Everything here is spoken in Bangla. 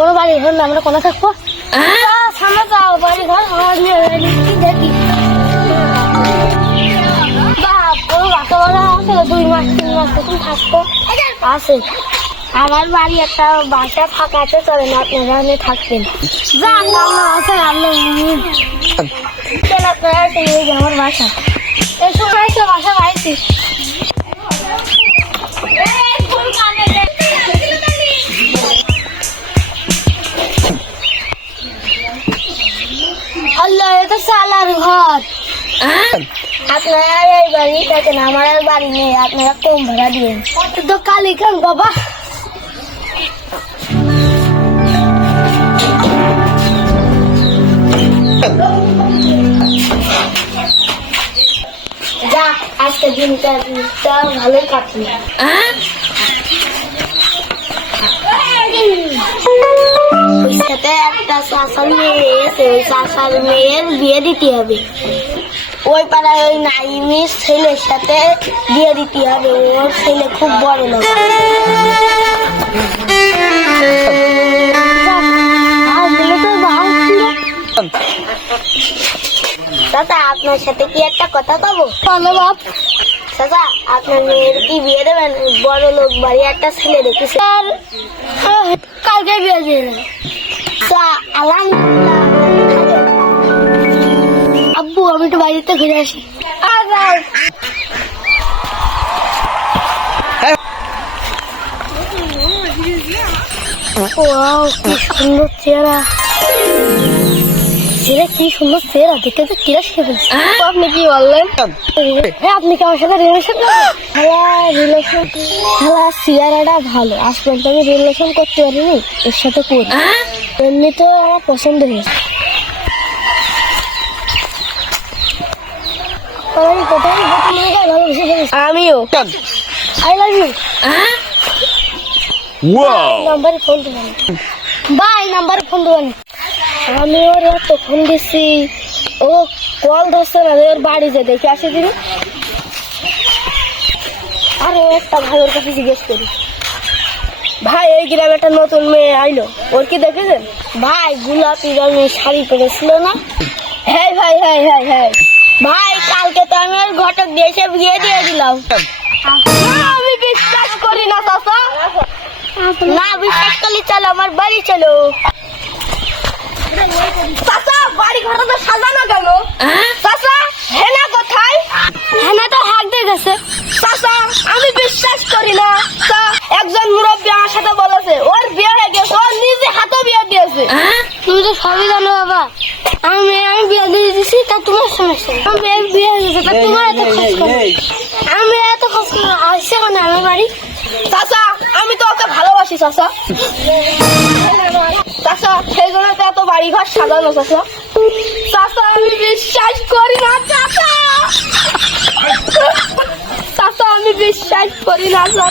কোনো বাড়ি ঘর না, আমরা কোনো থাকবো সামনে যাও বাড়ি ঘর দেখি। আছে 2 মাস 3 মাস তখন থাকবো আছে। আমার বাড়ি একটা বাসা ফাঁকা আছে, চলেন আপনারা আমি থাকবেন। যান আছে আমার বাসা এই সময় বাসা বাড়িছি। আল্লাহ এটা সালার ঘর। আপনারা এই বাড়ি থাকেন, আমার আর বাড়ি নেই, আপনারা কম ভাড়া দিবেন তো কালি খান বাবা। যা আজকে দিনটা ভালোই কাটলো। সাথে একটা চাষার মেয়ে এসে, ওই চাষার মেয়ের বিয়ে দিতে হবে। ওই পাড়ায় ওই নাইমির ছেলের সাথে বিয়ে দিতে হবে, ওর ছেলে খুব বড় লোক। দাদা আপনার সাথে কি একটা কথা কবো? বলো বাপ। দাদা আপনার মেয়ের কি বিয়ে দেবেন? বড় লোক বাড়ি একটা ছেলে দেখেছে, কালকে বিয়ে দিয়ে আব্বু আমি একটু বাড়িতে ঘুরে আসি। কি সুন্দর চেহারা, কি সুন্দর চেহারা, দেখতে তো কিরা শিখে ফেলছে। আপনি কি বললেন? আপনি কি আমার সাথে রিলেশন করেন? রিলেশন চেহারাটা ভালো, আজ পর্যন্ত আমি রিলেশন করতে পারিনি, এর সাথে করি। এমনি তো আমার পছন্দ হয়েছে। আমিও আই লাভ ইউ। নাম্বারে ফোন দেবেন ভাই, নাম্বারে ফোন দেবেন। আমি ওর তো ফোন দিচ্ছি, ও কল ধরছে না, ওর বাড়ি যে দেখে আসি দিন। আর একটা ভাই ওর কাছে জিজ্ঞেস করি, ভাই এই গ্রামে একটা নতুন মেয়ে আইলো, ওর কি দেখেছেন? ভাই গোলাপি রঙের শাড়ি পরেছিল না? হ্যাঁ ভাই, হ্যাঁ হ্যাঁ হ্যাঁ ভাই, কালকে তো আমি ওর ঘটক দিয়ে এসে বিয়ে দিয়ে দিলাম। আমি বিশ্বাস করি না চাচা। না বিশ্বাস করলে চলো আমার বাড়ি চলো। চাচা বাড়ি ঘরটা তো সাজানো কেন? চাচা হেনা কোথায়? হেনা তো হাঁক দিয়ে গেছে। চাচা আমি বিশ্বাস করি না। একজন মুরব্বী আমার সাথে বলেছে ওর বিয়ে হয়ে গেছে, ওর নিজে হাতে বিয়ে দিয়েছে। তুমি তো সবই জানো বাবা, আমি বিয়ে দিয়ে দিচ্ছি, তা তোমার সমস্যা। আমি বিয়ে হয়ে গেছে, তা তোমার এত খরচ করো। আমি এত খরচ করো আসছে কেন আমার বাড়ি? চাচা আমি তো ওকে ভালোবাসি চাচা। চাচা সেই জন্য তো এত বাড়ি ঘর সাজানো চাচা। চাচা আমি বিশ্বাস করি না চাচা। চাচা আমি বিশ্বাস করি না চাচা।